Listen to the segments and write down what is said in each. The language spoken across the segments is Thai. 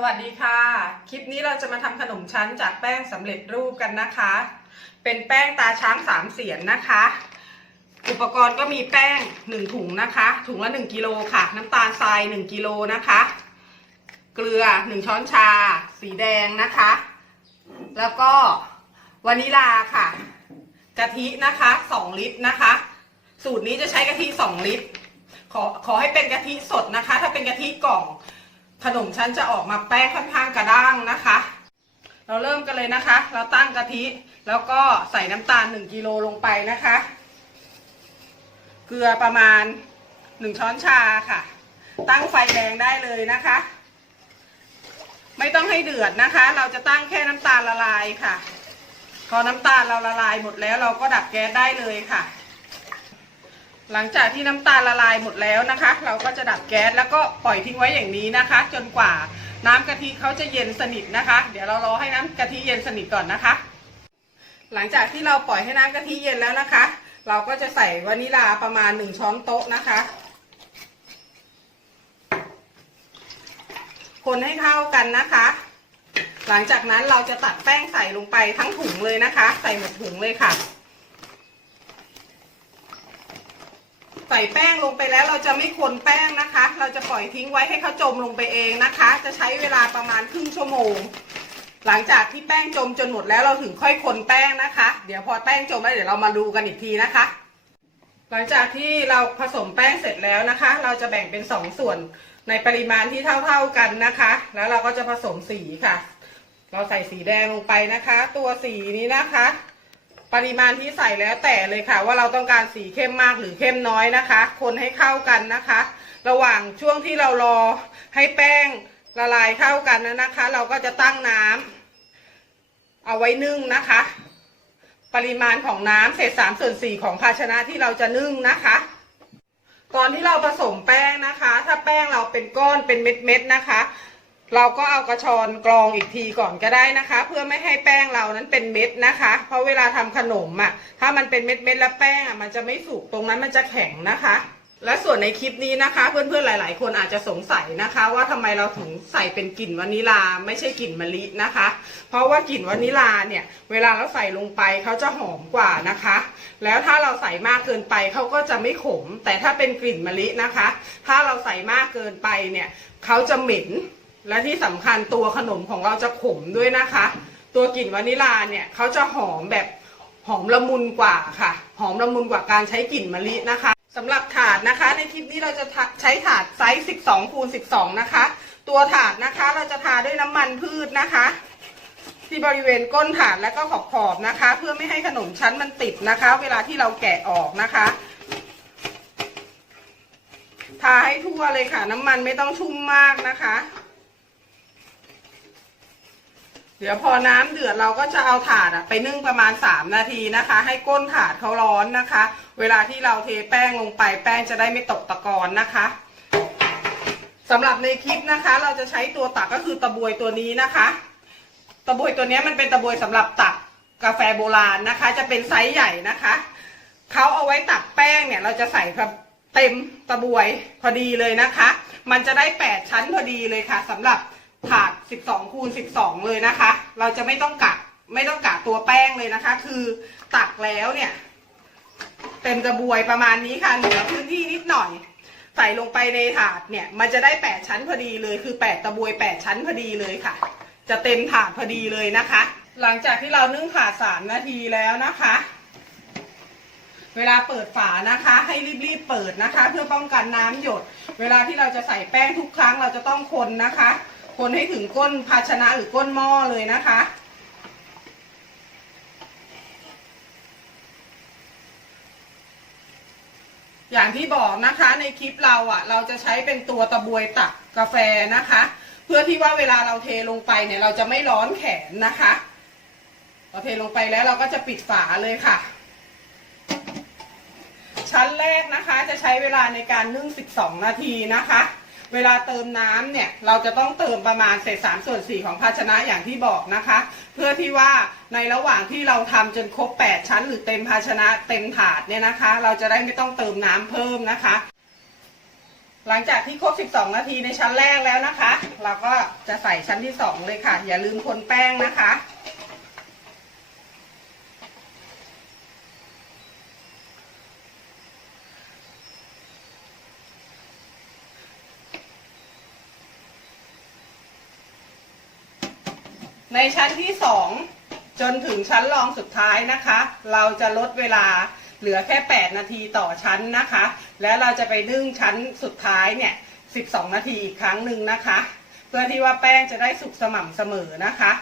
สวัสดีค่ะ คลิปนี้เราจะมาทำขนมชั้นจากแป้งสำเร็จรูปกันนะคะ เป็นแป้งตาช้างสามเสียนนะคะ อุปกรณ์ก็มีแป้ง1ถุงนะคะ ถุงละ1กิโลค่ะ น้ำตาลทราย1กิโลนะคะ เกลือ1ช้อนชา สีแดงนะคะ แล้วก็วานิลาค่ะ กะทินะคะ2ลิตรนะคะ สูตรนี้จะใช้กะทิ2ลิตร ขอขอให้เป็นกะทิสดนะคะ ถ้าเป็นกะทิกล่อง ขนมชั้นจะออกมาแป้งค่อนข้างกระด้างนะคะ เราเริ่มกันเลยนะคะ เราตั้งกะทิ แล้วก็ใส่น้ำตาล1กิโลลงไปนะคะ เกลือประมาณ 1 ช้อนชาค่ะ ตั้งไฟแรงได้เลยนะคะ ไม่ต้องให้เดือดนะคะ เราจะตั้งแค่น้ำตาลละลายค่ะ พอน้ำตาลเราละลายหมดแล้วเราก็ดับแก๊สได้เลยค่ะ หลังจากที่น้ำตาลละลายหมดแล้วนะคะ เราก็จะดับแก๊สแล้วก็ปล่อยทิ้งไว้อย่างนี้นะคะ จนกว่าน้ำกะทิเขาจะเย็นสนิทนะคะ เดี๋ยวเรารอให้น้ำกะทิเย็นสนิทก่อนนะคะ หลังจากที่เราปล่อยให้น้ำกะทิเย็นแล้วนะคะ เราก็จะใส่วานิลาประมาณหนึ่งช้อนโต๊ะนะคะ คนให้เข้ากันนะคะ หลังจากนั้นเราจะตัดแป้งใส่ลงไปทั้งถุงเลยนะคะ ใส่หมดถุงเลยค่ะ ส่แป้งลงไปแล้วเราจะไม่คนแป้งนะคะ เราจะปล่อยทิ้งไว้ให้เขาจมลงไปเองนะคะ จะใช้เวลาประมาณครึ่งชั่วโมง หลังจากที่แป้งจมจนหมดแล้วเราถึงค่อยคนแป้งนะคะ เดี๋ยวพอแป้งจมแล้วเดี๋ยวเรามาดูกันอีกทีนะคะ หลังจากที่เราผสมแป้งเสร็จแล้วนะคะ เราจะแบ่งเป็นสองส่วนในปริมาณที่เท่า ๆกันนะคะ แล้วเราก็จะผสมสีค่ะ เราใส่สีแดงลงไปนะคะ ตัวสีนี้นะคะ ปริมาณที่ใส่แล้วแต่เลยค่ะ ว่าเราต้องการสีเข้มมากหรือเข้มน้อยนะคะ คนให้เข้ากันนะคะ ระหว่างช่วงที่เรารอให้แป้งละลายเข้ากันนะนะคะ เราก็จะตั้งน้ำเอาไว้นึ่งนะคะ ปริมาณของน้ำเศษสามส่วนสี่ของภาชนะที่เราจะนึ่งนะคะ ตอนที่เราผสมแป้งนะคะ ถ้าแป้งเราเป็นก้อนเป็นเม็ดๆนะคะ เราก็เอากระชอนกรองอีกทีก่อนก็ได้นะคะ เพื่อไม่ให้แป้งเรานั้นเป็นเม็ดนะคะ เพราะเวลาทำขนมอะถ้ามันเป็นเม็ดเม็ดแล้วแป้งอะมันจะไม่สุกตรงนั้นมันจะแข็งนะคะ และส่วนในคลิปนี้นะคะ เพื่อนๆหลาย ๆ คนอาจจะสงสัยนะคะ ว่าทำไมเราถึงใส่เป็นกลิ่นวานิลาไม่ใช่กลิ่นมะลินะคะ เพราะว่ากลิ่นวานิลาเนี่ยเวลาเราใส่ลงไปเขาจะหอมกว่านะคะ แล้วถ้าเราใส่มากเกินไปเขาก็จะไม่ขม แต่ถ้าเป็นกลิ่นมะลินะคะ ถ้าเราใส่มากเกินไปเนี่ยเขาจะเหม็น และที่สำคัญตัวขนมของเราจะขมด้วยนะคะ ตัวกลิ่นวานิลาเนี่ยเขาจะหอมแบบหอมละมุนกว่าค่ะ หอมละมุนกว่าการใช้กลิ่นมะลินะคะสำหรับถาดนะคะ ในคลิปนี้เราจะใช้ถาดไซส์ 12คูณ12 นะคะ ตัวถาดนะคะเราจะทาด้วยน้ำมันพืชนะคะ ที่บริเวณก้นถาดและก็ขอบขอบนะคะ เพื่อไม่ให้ขนมชั้นมันติดนะคะ เวลาที่เราแกะออกนะคะ ทาให้ทั่วเลยค่ะ น้ำมันไม่ต้องชุ่มมากนะคะ เดี๋ยวพอน้ำเดือดเราก็จะเอาถาดอะไปนึ่งประมาณ 3 นาทีนะคะ ให้ก้นถาดเขาร้อนนะคะ เวลาที่เราเทแป้งลงไปแป้งจะได้ไม่ตกตะกอนนะคะสำหรับในคลิปนะคะ เราจะใช้ตัวตักก็คือตะบวยตัวนี้นะคะ ตะบวยตัวนี้มันเป็นตะบวยสำหรับตักกาแฟโบราณนะคะ จะเป็นไซส์ใหญ่นะคะเขาเอาไว้ตักแป้งเนี่ย เราจะใส่เต็มตะบวยพอดีเลยนะคะ มันจะได้ 8 ชั้นพอดีเลยค่ะสำหรับ ถาด 12คูณ12 เลยนะคะ เราจะไม่ต้องกะไม่ต้องกะตัวแป้งเลยนะคะ คือตักแล้วเนี่ย เต็มกระบวยประมาณนี้ค่ะเหลือพื้นที่นิดหน่อย ใส่ลงไปในถาดเนี่ย มันจะได้ 8 ชั้นพอดีเลย คือ 8 ตะบวย 8 ชั้นพอดีเลยค่ะ จะเต็มถาดพอดีเลยนะคะ หลังจากที่เรานึ่งถาด 3 นาทีแล้วนะคะ เวลาเปิดฝานะคะ ให้รีบๆเปิดนะคะ เพื่อป้องกันน้ำหยด เวลาที่เราจะใส่แป้งทุกครั้งเราจะต้องคนนะคะ คนให้ถึงก้นภาชนะหรือก้นหม้อเลยนะคะ อย่างที่บอกนะคะในคลิปเราอะ เราจะใช้เป็นตัวตะบวยตักกาแฟนะคะ เพื่อที่ว่าเวลาเราเทลงไปเนี่ยเราจะไม่ร้อนแขนนะคะเราเทลงไปแล้วเราก็จะปิดฝาเลยค่ะ ชั้นแรกนะคะจะใช้เวลาในการนึ่ง 12 นาทีนะคะ เวลาเติมน้ำเนี่ยเราจะต้องเติมประมาณเศษสามส่วนสี่ของภาชนะอย่างที่บอกนะคะ เพื่อที่ว่าในระหว่างที่เราทำจนครบ 8 ชั้น หรือเต็มภาชนะเต็มถาดเนี่ยนะคะ เราจะได้ไม่ต้องเติมน้ำเพิ่มนะคะ หลังจากที่ครบ 12 นาทีในชั้นแรกแล้วนะคะ เราก็จะใส่ชั้นที่ 2 เลยค่ะ อย่าลืมคนแป้งนะคะ ในชั้นที่ 2 จนถึงชั้นรองสุดท้ายนะคะ เราจะลดเวลาเหลือแค่ 8 นาทีต่อชั้นนะคะ แล้วเราจะไปนึ่งชั้นสุดท้ายเนี่ย 12 นาทีอีกครั้งหนึ่งนะคะ เพื่อที่ว่าแป้งจะได้สุกสม่ำเสมอนะคะ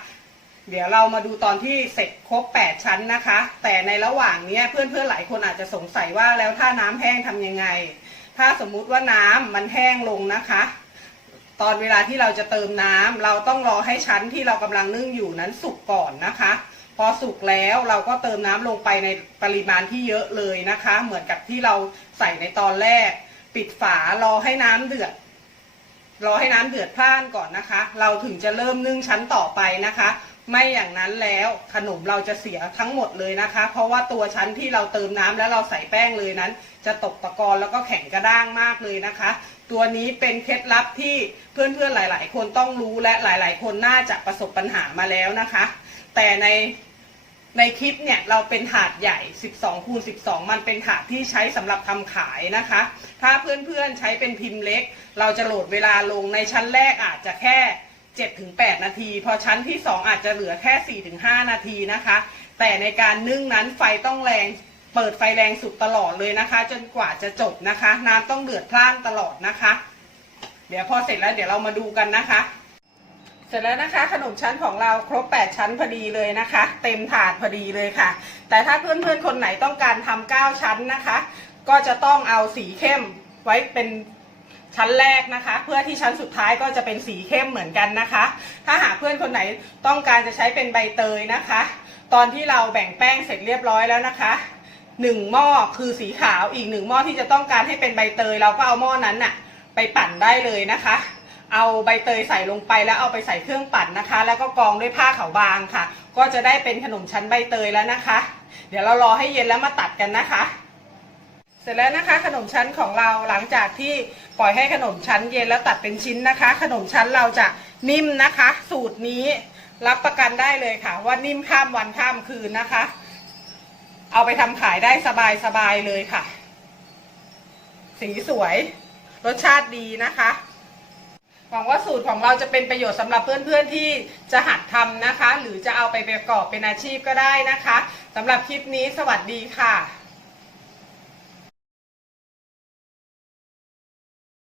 เดี๋ยวเรามาดูตอนที่เสร็จครบ 8 ชั้นนะคะ แต่ในระหว่างนี้เพื่อนๆหลายคนอาจจะสงสัยว่าแล้วถ้าน้ำแห้งทำยังไง ถ้าสมมุติว่าน้ำมันแห้งลงนะคะ ตอนเวลาที่เราจะเติมน้ำเราต้องรอให้ชั้นที่เรากำลังนึ่งอยู่นั้นสุกก่อนนะคะ พอสุกแล้วเราก็เติมน้ำลงไปในปริมาณที่เยอะเลยนะคะ เหมือนกับที่เราใส่ในตอนแรก ปิดฝารอให้น้ำเดือดรอให้น้ำเดือดพล่านก่อนนะคะ เราถึงจะเริ่มนึ่งชั้นต่อไปนะคะ ไม่อย่างนั้นแล้วขนมเราจะเสียทั้งหมดเลยนะคะ เพราะว่าตัวชั้นที่เราเติมน้ำแล้วเราใส่แป้งเลยนั้น จะตกตะกอนแล้วก็แข็งกระด้างมากเลยนะคะ ตัวนี้เป็นเคล็ดลับที่เพื่อนๆหลาย ๆ คนต้องรู้และหลาย ๆ คนน่าจะประสบปัญหามาแล้วนะคะ แต่ในในคลิปเนี่ยเราเป็นถาดใหญ่ 12คูณ12 มันเป็นถาดที่ใช้สำหรับทำขายนะคะ ถ้าเพื่อนๆใช้เป็นพิมพ์เล็ก เราจะโหลดเวลาลงในชั้นแรกอาจจะแค่ 7-8 นาที พอชั้นที่ 2 อาจจะเหลือแค่ 4-5 นาทีนะคะ แต่ในการนึ่งนั้นไฟต้องแรง เปิดไฟแรงสุดตลอดเลยนะคะ จนกว่าจะจบนะคะ น้ำต้องเดือดพล่านตลอดนะคะ เดี๋ยวพอเสร็จแล้วเดี๋ยวเรามาดูกันนะคะ เสร็จแล้วนะคะ ขนมชั้นของเราครบ 8 ชั้นพอดีเลยนะคะ เต็มถาดพอดีเลยค่ะ แต่ถ้าเพื่อนๆคนไหนต้องการทำ9ชั้นนะคะ ก็จะต้องเอาสีเข้มไว้เป็นชั้นแรกนะคะ เพื่อที่ชั้นสุดท้ายก็จะเป็นสีเข้มเหมือนกันนะคะ ถ้าหากเพื่อนคนไหนต้องการจะใช้เป็นใบเตยนะคะ ตอนที่เราแบ่งแป้งเสร็จเรียบร้อยแล้วนะคะ หนึ่งหม้อคือสีขาวอีกหนึ่งหม้อที่จะต้องการให้เป็นใบเตย เราก็เอาหม้อนั้นน่ะไปปั่นได้เลยนะคะ เอาใบเตยใส่ลงไปแล้วเอาไปใส่เครื่องปั่นนะคะ แล้วก็กรองด้วยผ้าขาวบางค่ะ ก็จะได้เป็นขนมชั้นใบเตยแล้วนะคะ เดี๋ยวเรารอให้เย็นแล้วมาตัดกันนะคะ เสร็จแล้วนะคะ ขนมชั้นของเราหลังจากที่ปล่อยให้ขนมชั้นเย็นแล้วตัดเป็นชิ้นนะคะ ขนมชั้นเราจะนิ่มนะคะ สูตรนี้รับประกันได้เลยค่ะ ว่านิ่มข้ามวันข้ามคืนนะคะ เอาไปทำขายได้สบายสบายเลยค่ะ สีสวย รสชาติดีนะคะ หวังว่าสูตรของเราจะเป็นประโยชน์สำหรับเพื่อนๆที่จะหัดทำนะคะ หรือจะเอาไปประกอบเป็นอาชีพก็ได้นะคะสำหรับคลิปนี้สวัสดีค่ะ